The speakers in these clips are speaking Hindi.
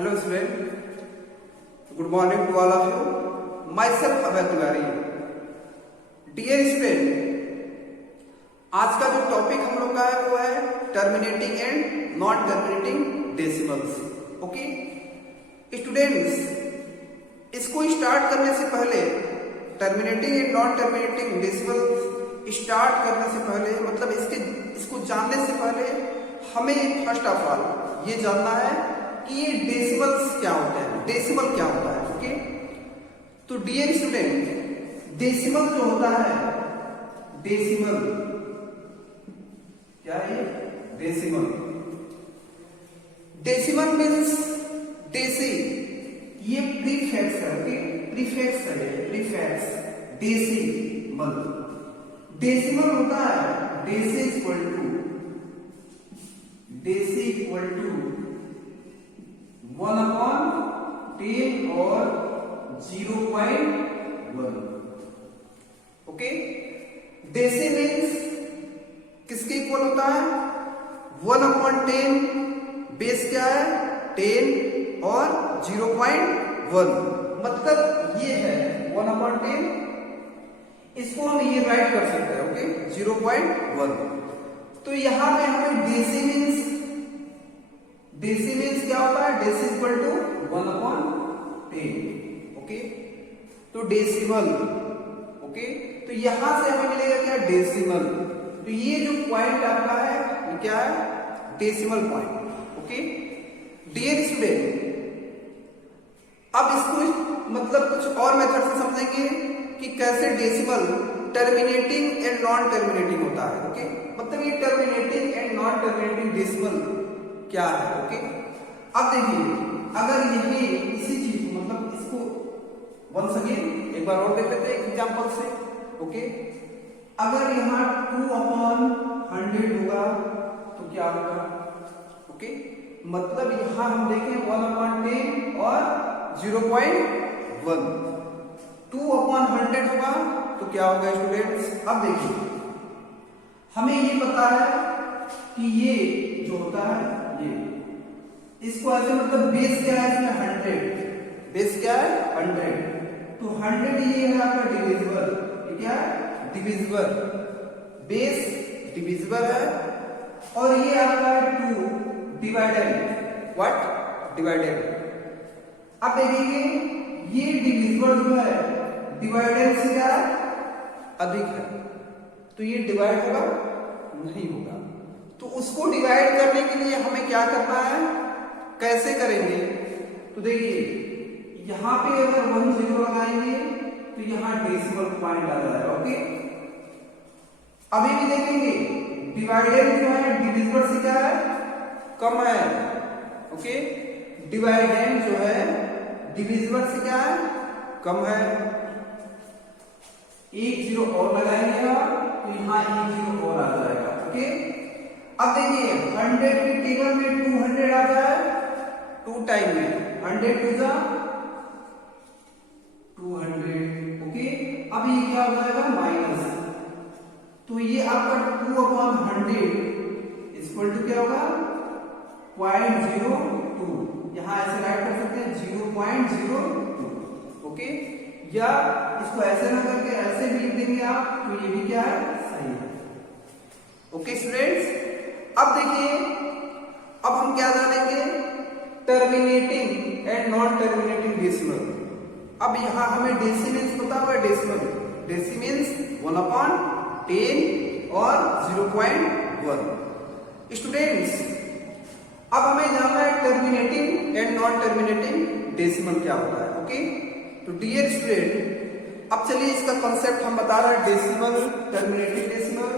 Hello student, good morning to all of you. Myself Abhay Tiwari. Dear student, आज का जो टॉपिक हम लोग का है वो है terminating and non terminating decimals. Okay students, इसको स्टार्ट करने से पहले terminating and non terminating decimal start करने से पहले मतलब इसको जानने से पहले हमें फर्स्ट ऑफ ऑल ये जानना है कि ये डेसिमल्स क्या होते हैं, डेसिमल क्या होता है. ओके तो डियर स्टूडेंट, डेसिमल जो होता है, डेसिमल क्या है? डेसिमल. डेसिमल मीन्स डेसी, ये प्रीफिक्स है. ओके प्रीफिक्स है, प्रीफिक्स डेसिमल. डेसिमल होता है डेसी इक्वल टू 1/10 और 0.1. ओके डेसी मीन्स किसके इक्वल होता है? 1/10. बेस क्या है? 10 और 0.1. मतलब ये है 1/10. इसको हम ये राइट कर सकते हैं. ओके 0.1. तो यहां पे हमें डेसी मीन्स क्या होता है? Deci equal to 1/10. ओके तो डेसिमल. ओके तो यहां से हमें मिलेगा क्या? डेसिमल. तो ये जो पॉइंट आपका है ये क्या है? Decimal point. Okay dear student, अब इसको मतलब कुछ और मेथड से समझेंगे कि कैसे decimal terminating and non terminating होता है. ओके मतलब ये terminating and non terminating decimal क्या है. ओके अब देखिए, अगर यही इसी चीज को मतलब इसको वंस अगेन एक बार और देख लेते हैं एग्जांपल से. ओके अगर यहाँ 2/100 होगा तो क्या होगा? ओके मतलब यहां हम देखें 1/10 और 0.1. 2/100 होगा तो क्या होगा स्टूडेंट्स? अब देखिए, हमें ये पता है कि ये जो होता है ये इसको ऐसे मतलब बेस क्या है इसमें? 100. बेस क्या है? 100. तो 100 ये है आपका डिविजिबल. ये क्या है? डिविजिबल. बेस डिविजिबल है और ये आपका 2 डिवाइडेड. व्हाट? डिवाइडेड. अब देखिए ये डिविजिबल जो है डिवाइडेड से क्या है? अधिक है. तो ये डिवाइड होगा? नहीं होगा. तो उसको डिवाइड करने के लिए हमें क्या करना है, कैसे करेंगे? तो देखिए यहां पे अगर 1 0 लगाएंगे तो यहां डेसिमल पॉइंट आ जाएगा. ओके अभी भी देखेंगे डिवाइडेड जो है डिविजिबल से क्या है? कम है. ओके डिवाइडेंड जो है डिविजिबल से क्या है? कम है. 1 0 और लगाएंगे आप तो यहां 1 0 और आ जाएगा. ओके अब देखिए 100 की टेबल में 200 आ जाए 2 टाइम में 100 टू जा 200. ओके अब ये क्या हो जाएगा? माइनस. तो ये आपका 2/100 इक्वल टू क्या होगा? 0.02. यहां ऐसे राइट कर सकते हैं 0.02. ओके या इसको ऐसे ना करके ऐसे भी लिख देंगे आप तो ये भी क्या है? सही है. ओके स्टूडेंट्स, अब देखिए अब हम क्या जानेंगे? Terminating and non terminating decimal. अब यहां हमें डेसी मीन्स पता हुआ है. डेसिमल डेसी मीन्स 1/10 और 0.1. स्टूडेंट्स अब हमें जानना है terminating and non terminating decimal क्या होता है. ओके तो डियर स्टूडेंट, अब चलिए इसका कॉन्सेप्ट हम बता रहे हैं. डेसिमल, टर्मिनेटिंग डेसिमल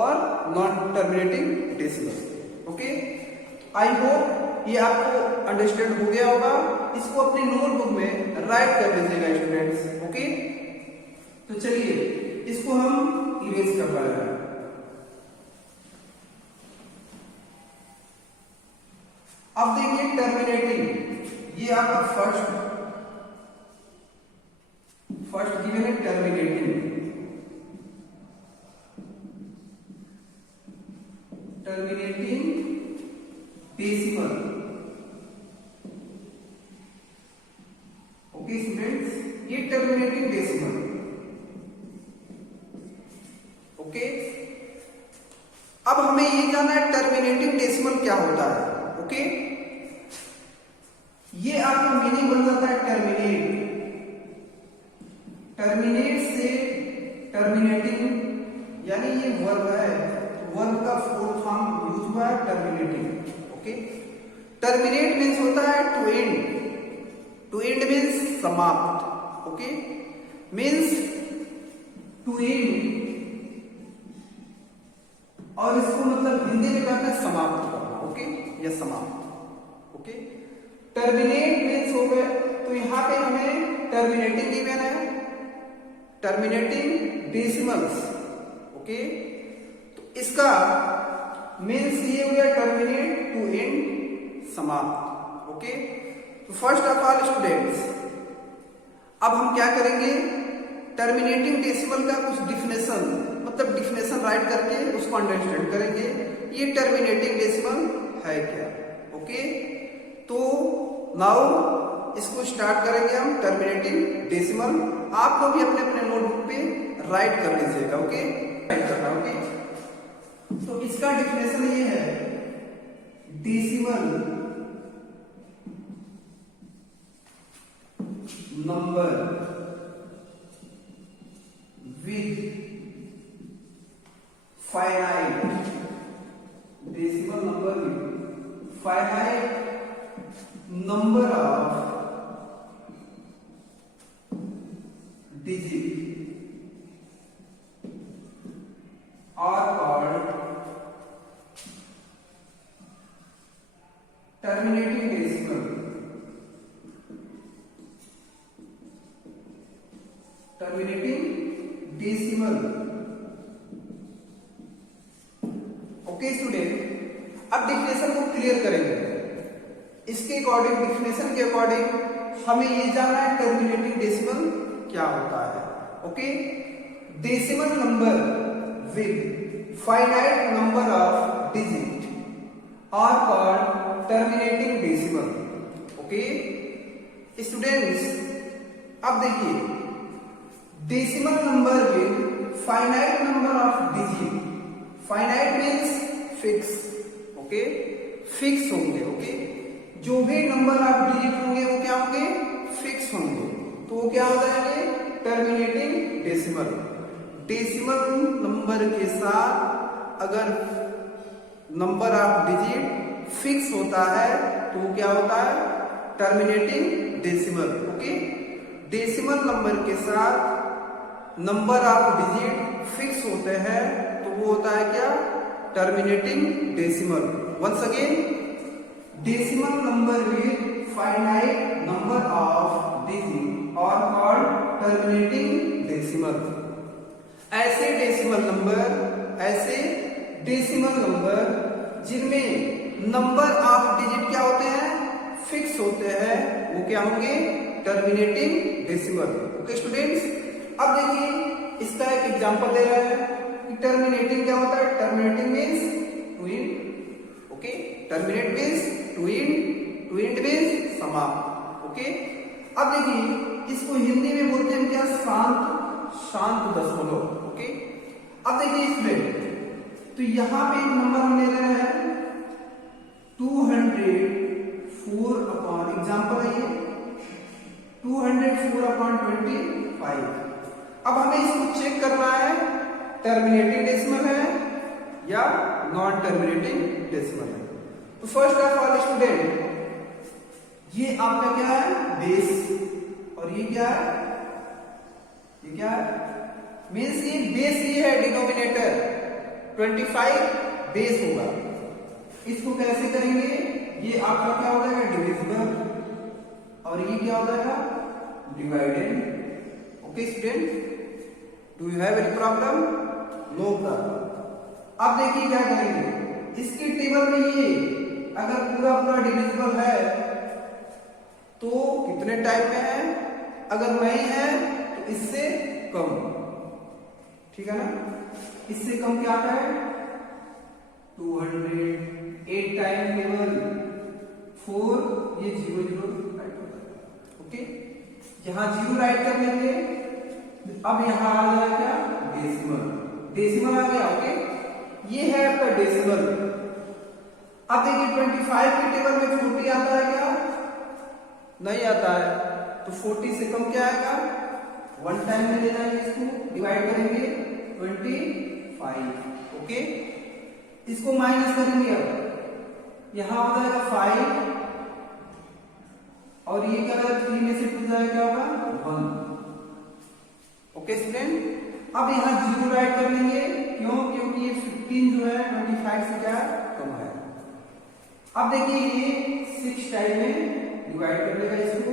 और non terminating decimal. Okay I hope ये आपको अंडरस्टैंड हो गया होगा. इसको अपनी नोटबुक में राइट कर लीजिएगा स्टूडेंट्स. ओके तो चलिए इसको हम इरेज कर रहे हैं. अब देखिए टर्मिनेटिंग, ये आपका फर्स्ट गिवन है terminating decimal. Terminating decimal. Okay, अब हमें ये जानना है टर्मिनेटिंग डेसिमल क्या होता है। ओके, ये आपका मीनिंग बन जाता है टर्मिनेट। टर्मिनेट से टर्मिनेटिंग, यानी ये वर्ब है, वर्ब का फोर्थ फॉर्म यूज हुआ है टर्मिनेटिंग। ओके, टर्मिनेट मीन्स होता है to end. To end means समाप्त। ओके, मीन्स टू एंड, और इसको मतलब हिंदी में कहते हैं समाप्त करना। ओके, या समाप्त। ओके, टर्मिनेट मीन्स हो गए, तो यहां पे हमें टर्मिनेटिंग गिवन है, टर्मिनेटिंग डेसिमल्स। ओके, तो इसका मीन्स ये हो गया टर्मिनेट, टू एंड, समाप्त। ओके, तो फर्स्ट ऑफ ऑल स्टूडेंट्स, अब हम क्या करेंगे, टर्मिनेटिंग डेसिमल का कुछ डिफिनेशन, मतलब डिफिनेशन राइट करके उसको अंडरस्टैंड करेंगे, ये टर्मिनेटिंग डेसिमल है क्या। ओके, तो नाउ इसको स्टार्ट करेंगे हम टर्मिनेटिंग डेसिमल। आप लोग भी अपने अपने नोटबुक पे राइट कर लीजिएगा। ओके, राइट करना। ओके, तो इसका डिफिनेशन ये है, decimal number with finite, decimal number with finite number of digit are called terminating decimal। terminating decimal। Okay student, अब डिफिनेशन को क्लियर करेंगे। इसके अकॉर्डिंग, डिफिनेशन के अकॉर्डिंग हमें ये जानना है टर्मिनेटिंग डेसिमल क्या होता है। Okay, decimal number with finite number of digit are called terminating decimal. Okay students, अब देखिए, decimal number with finite number of digit, finite means fix. Okay, fix होंगे। ओके, जो भी नंबर ऑफ डिजिट होंगे वो क्या होंगे, फिक्स होंगे, तो वो क्या हो जाएंगे, टर्मिनेटिंग डेसिमल। डेसिमल नंबर के साथ अगर नंबर ऑफ डिजिट फिक्स होता है तो वो क्या होता है, terminating decimal. Okay, decimal number के साथ नंबर ऑफ डिजिट फिक्स होते हैं तो वो होता है क्या, terminating decimal. Once again, decimal number with finite number of digit are called terminating decimal. ऐसे डेसिमल नंबर जिनमें नंबर ऑफ डिजिट क्या होते हैं, फिक्स होते हैं, वो क्या होंगे, टर्मिनेटिंग डेसिमल। ओके स्टूडेंट्स, अब देखिए इसका एक एग्जांपल दे रहा है कि टर्मिनेटिंग क्या होता है। Terminating means to end. Okay, terminate means to end means समाप्त। ओके, अब देखिए इसको हिंदी में बोलते हैं क्या, शांत दशमलव। ओके, अब देखिए स्टूडेंट, तो यहां पे एक नंबर हम ले रहे हैं 204 अपॉन, एग्जाम्पल है ये 204 अपॉन 25। अब हमें इसको चेक करना है टर्मिनेटिंग डेसिमल है या नॉन टर्मिनेटिंग डेसिमल है। तो फर्स्ट ऑफ ऑल स्टूडेंट, ये आपका क्या है, बेस, और ये क्या है, ये क्या है, मीन्स ये बेस, ये है डिनोमिनेटर, 25 बेस होगा। इसको कैसे करेंगे, ये आपका क्या हो जाएगा, डिविजिबल, और ये क्या हो जाएगा, divided. Okay student, do you have any problem, no problem. अब देखिए क्या करेंगे, इसके टेबल में ये अगर पूरा डिविजिबल है तो कितने टाइम में है, अगर नहीं है तो इससे कम, ठीक है ना, इससे कम क्या आता है 200, 8 टाइम केवल 4, ये 0 0 राइट होता है। ओके, यहाँ 0 राइट कर लेंगे। अब यहाँ आ जाएगा क्या, डेसिमल, डेसिमल आ गया। ओके, ये है आपका डेसिमल। अब देखिए 25 के टेबल में 40 आता है क्या, नहीं आता है, तो 40 से कम क्या आएगा, 1 टाइम में ले जाएंगे, इसको डिवाइड करेंगे 25। ओके, इसको माइनस करेंगे, अब यहां हो जाएगा 5 और ये क्या है, 3 में से 2 जाएगा, क्या होगा 1। ओके स्टूडेंट, अब यहाँ 0 राइट कर लेंगे, क्यों, क्योंकि ये 15 जो है 25 से क्या कम है। अब देखिए ये 6 टाइम में डिवाइड कर देगा इसको,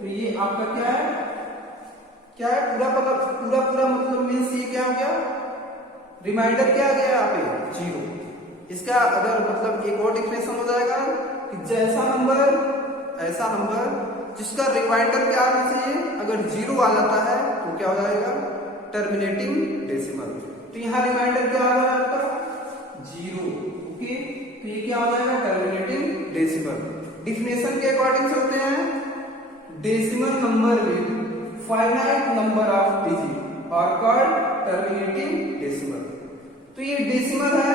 तो ये आपका क्या है, क्या है, पूरा मतलब मीन्स ये क्या हो गया, रिमाइंडर क्या आ गया यहाँ पे 0। इसका अगर मतलब एक और डिफिनेशन हो जाएगा कि जैसा नंबर ऐसा नंबर जिसका रिमाइंडर क्या आना चाहिए, अगर 0 आ जाता है तो क्या हो जाएगा, टर्मिनेटिंग डेसिमल। तो यहाँ रिमाइंडर क्या आ रहा है आपका 0। ओके, तो ये क्या हो जाएगा, टर्मिनेटिंग डेसिमल। डिफिनेशन के अकॉर्डिंग चलते हैं, decimal number with finite number of digit और कॉल्ड टर्मिनेटिंग डेसिमल। तो ये डेसिमल है,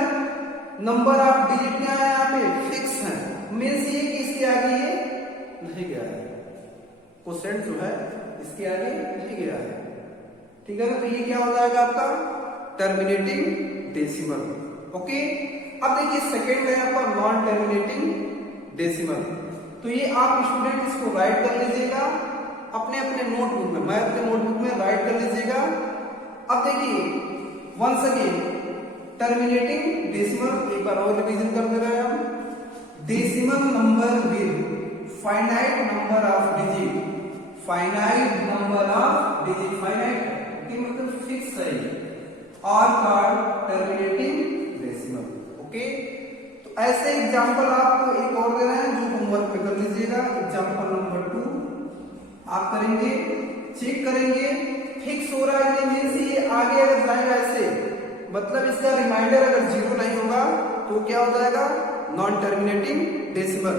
नंबर ऑफ डिजिट क्या है यहाँ पे फिक्स है, मीन्स ये कि इसके आगे ये नहीं गया है, क्वोशेंट जो है इसके आगे नहीं गया है, ठीक है ना। तो ये क्या हो जाएगा आपका टर्मिनेटिंग डेसिमल। ओके, अब देखिए सेकेंड है आपका नॉन टर्मिनेटिंग डेसिमल। तो ये आप स्टूडेंट इसको राइट कर लीजिएगा अपने अपने नोटबुक में, मैं अपने नोटबुक में राइट कर लीजिएगा। अब देखिए वंस अगेन टर्मिनेटिंग डेसिमल, एक बार और रिवीजन कर दे रहे हैं हम। Decimal number with finite number of digit, finite number of digit, finite की मतलब फिक्स है, और कॉल्ड टर्मिनेटिंग डेसिमल। ओके, तो ऐसे एग्जांपल आपको एक और दे रहे हैं जो होमवर्क पे कर लीजिएगा। एग्जांपल नंबर 2 आप करेंगे, चेक करेंगे, फिक्स हो रहा है मीन्स ये आगे अगर जाएगा ऐसे, मतलब इसका रिमाइंडर अगर 0 नहीं होगा तो क्या हो जाएगा, नॉन टर्मिनेटिंग डेसिमल।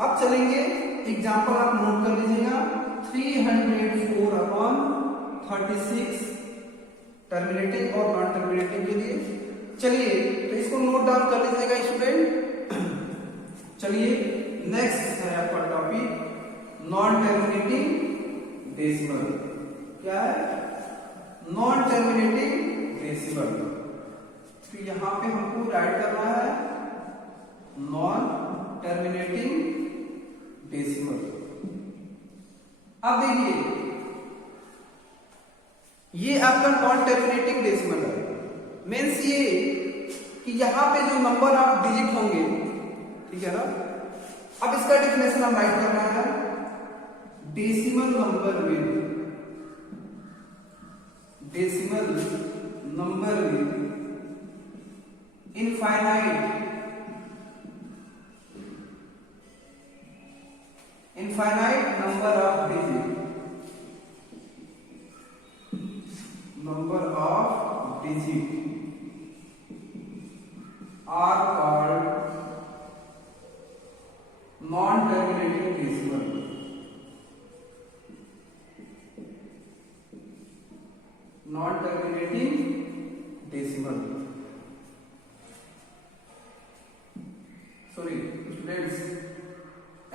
अब चलेंगे एग्जांपल आप नोट कर लीजिएगा, 304/36 टर्मिनेटिंग और नॉन टर्मिनेटिंग के लिए। चलिए तो इसको नोट डाउन कर लीजिएगा स्टूडेंट। चलिए नेक्स्ट है आपका टॉपिक नॉन टर्मिनेटिंग डेसिमल। क्या है, नॉन टर्मिनेटिंग डेसिमल। तो यहां पे हमको राइट करना है नॉन टर्मिनेटिंग डेसिमल। अब देखिए ये आपका नॉन टर्मिनेटिंग डेसिमल है, मीन्स ये कि यहां पे जो नंबर ऑफ डिजिट होंगे, ठीक है ना। अब इसका डेफिनेशन हम राइट करना है, decimal number with, decimal number with infinite number of digit, number of digit are called non-terminating decimal. Non-terminating decimal. Sorry, students,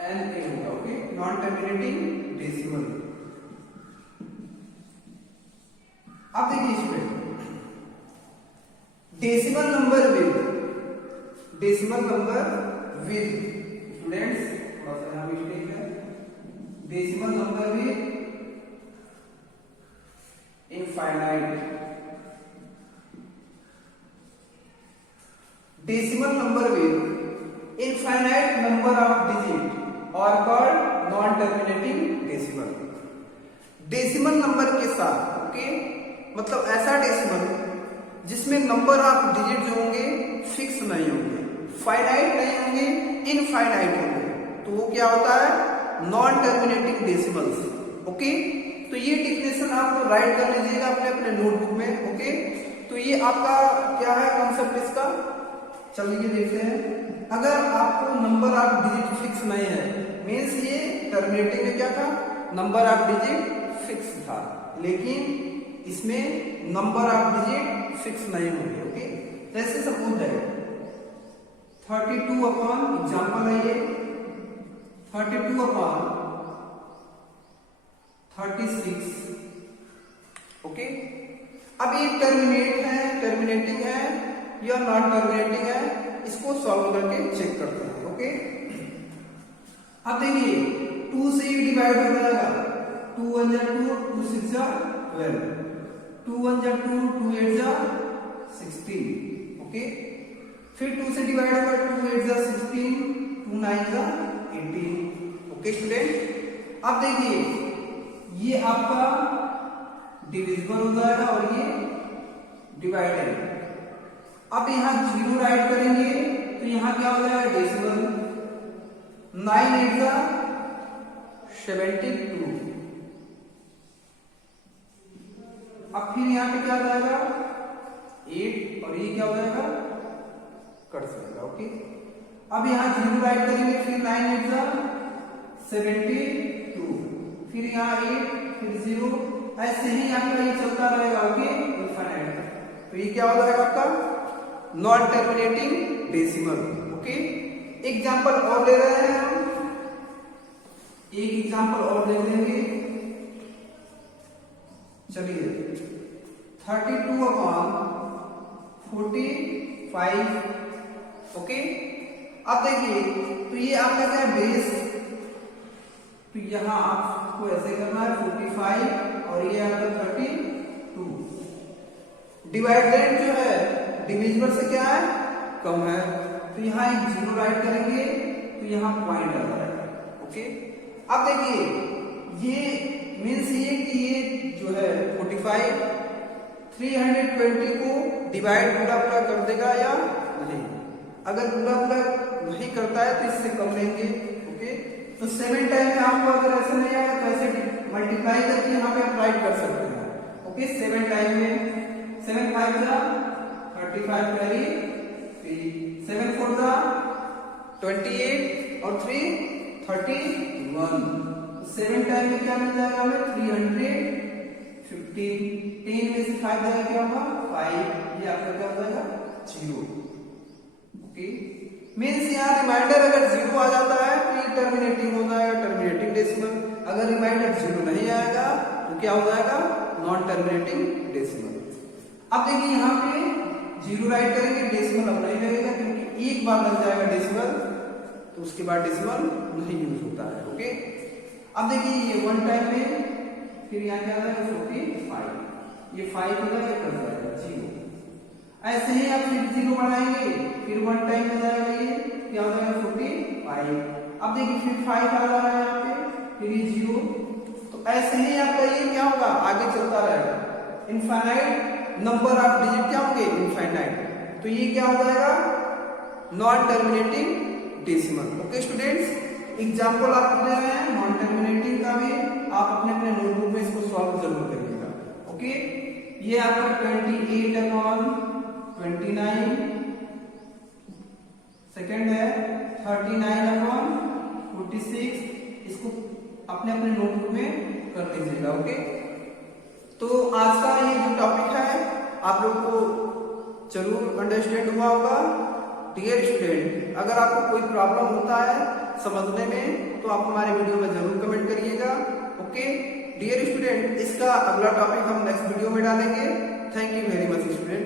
NA होगा, ओके, non-terminating decimal. अब देखिए student, decimal number with, decimal number with, students थोड़ा सा यहाँ मिस्टेक है, decimal number with infinite, decimal number with infinite number of digit और called non terminating decimal. Decimal number के साथ, ओके, मतलब ऐसा डेसिमल जिसमें नंबर ऑफ डिजिट जो होंगे फिक्स नहीं होंगे, फाइनाइट नहीं होंगे, इनफाइनाइट होंगे, तो वो क्या होता है, नॉन टर्मिनेटिंग डेसिमल्स। ओके, तो ये डिफिनेशन आप राइट कर लीजिएगा अपने अपने नोटबुक में। ओके, तो ये आपका क्या है कॉन्सेप्ट इसका, चलिए देखते हैं। अगर आपको नंबर ऑफ डिजिट फिक्स नहीं है, मीन्स ये टर्मिनेटिंग में क्या था, नंबर ऑफ डिजिट फिक्स था, लेकिन इसमें नंबर ऑफ डिजिट फिक्स नहीं होंगे। ओके, जैसे सपोज है 32 अपॉन एग्जाम्पल है ये 32 अपॉन 36। ओके, अब ये टर्मिनेटिंग है या नॉन टर्मिनेटिंग है, इसको सॉल्व करके चेक करते हैं। ओके, अब देखिए 2 से ये डिवाइड हो जाएगा, 2 1 जा 2, 2 6 जा 12, 2 1 जा 2, 2 8 जा 16। ओके, फिर 2 से डिवाइड होगा, 2 8 जा 16, 2 9 जा 18। ओके स्टूडेंट, अब देखिए ये आपका डिविजिबल हो जाएगा और ये डिवाइडेड। अब यहां 0 राइट करेंगे तो यहां क्या हो जाएगा डेसिमल, 9 8 जा 72। अब फिर यहां पे क्या आ जाएगा 8 और ये क्या हो जाएगा कट जाएगा। ओके, अब यहां 0 राइट करेंगे, फिर 9 8 जा 72, फिर यहाँ 8 फिर 0, ऐसे ही आपका ये चलता रहेगा। Okay, infinite. तो ये क्या हो जाएगा आपका non terminating decimal. Okay, example और ले रहे हैं हम, एक एग्जाम्पल और ले लेंगे। चलिए 32 अपॉन 45। ओके, अब देखिए तो ये आपका क्या बेस, तो यहां आपको ऐसे करना है 45 और ये आपका 32। डिवाइडेड जो है डिविजिबल से क्या है कम है, तो यहाँ एक 0 राइट करेंगे तो यहाँ पॉइंट आ जाएगा। ओके, अब देखिए ये मीन्स ये कि ये जो है 45 320 को डिवाइड पूरा पूरा कर देगा या नहीं, अगर पूरा पूरा नहीं करता है तो इससे कम लेंगे। ओके, तो 7 टाइम में आपको अगर ऐसे नहीं आया तो ऐसे मल्टीप्लाई करके यहाँ पे आप राइट कर सकते हैं। ओके, 7 टाइम में 7 5 जा 35 कैरी, 7 4 जा 28 और 3 31। 7 टाइम में क्या मिल जाएगा हमें 315। 10 में से 5 जाएगा क्या होगा 5, ये आपका क्या हो जाएगा 0। ओके, मीन्स यहाँ रिमाइंडर अगर 0 आ जाता है तो ये टर्मिनेटिंग हो जाएगा, टर्मिनेटिंग डेसिमल। अगर रिमाइंडर 0 नहीं आएगा तो क्या हो जाएगा नॉन टर्मिनेटिंग डेसिमल। अब देखिए यहाँ पे 0 राइट करेंगे, डेसिमल अब नहीं लगेगा क्योंकि एक बार लग जाएगा डेसिमल तो उसके बाद डेसिमल नहीं यूज होता है। ओके, अब देखिए ये 1 टाइम में, फिर यहाँ क्या आ जाएगा 45, ये 5 हो जाएगा कट जाएगा 0। ऐसे ही आप फिर 0 बढ़ाएंगे, फिर 1 टाइम में जाएगा ये क्या हो जाएगा 45। अब देखिए फिर 5 आ रहा है यहाँ पे, फिर ये 0। तो ऐसे ही आपका ये क्या होगा आगे चलता रहेगा, इनफाइनाइट नंबर ऑफ डिजिट क्या होंगे इनफाइनाइट। तो ये क्या हो जाएगा non terminating decimal. Okay students, example आपको दे रहे हैं नॉन टर्मिनेटिंग का भी, आप अपने अपने नोटबुक में इसको सॉल्व जरूर करिएगा। ओके, ये आपका 28 अपॉन 29, सेकेंड है 39 अपॉन 46, इसको अपने अपने नोटबुक में कर दीजिएगा। ओके, तो आज का ये जो टॉपिक है आप लोग को जरूर अंडरस्टैंड हुआ होगा। डियर स्टूडेंट, अगर आपको कोई प्रॉब्लम होता है समझने में तो आप हमारे वीडियो में जरूर कमेंट करिएगा। ओके डियर स्टूडेंट, इसका अगला टॉपिक हम नेक्स्ट वीडियो में डालेंगे। Thank you very much student.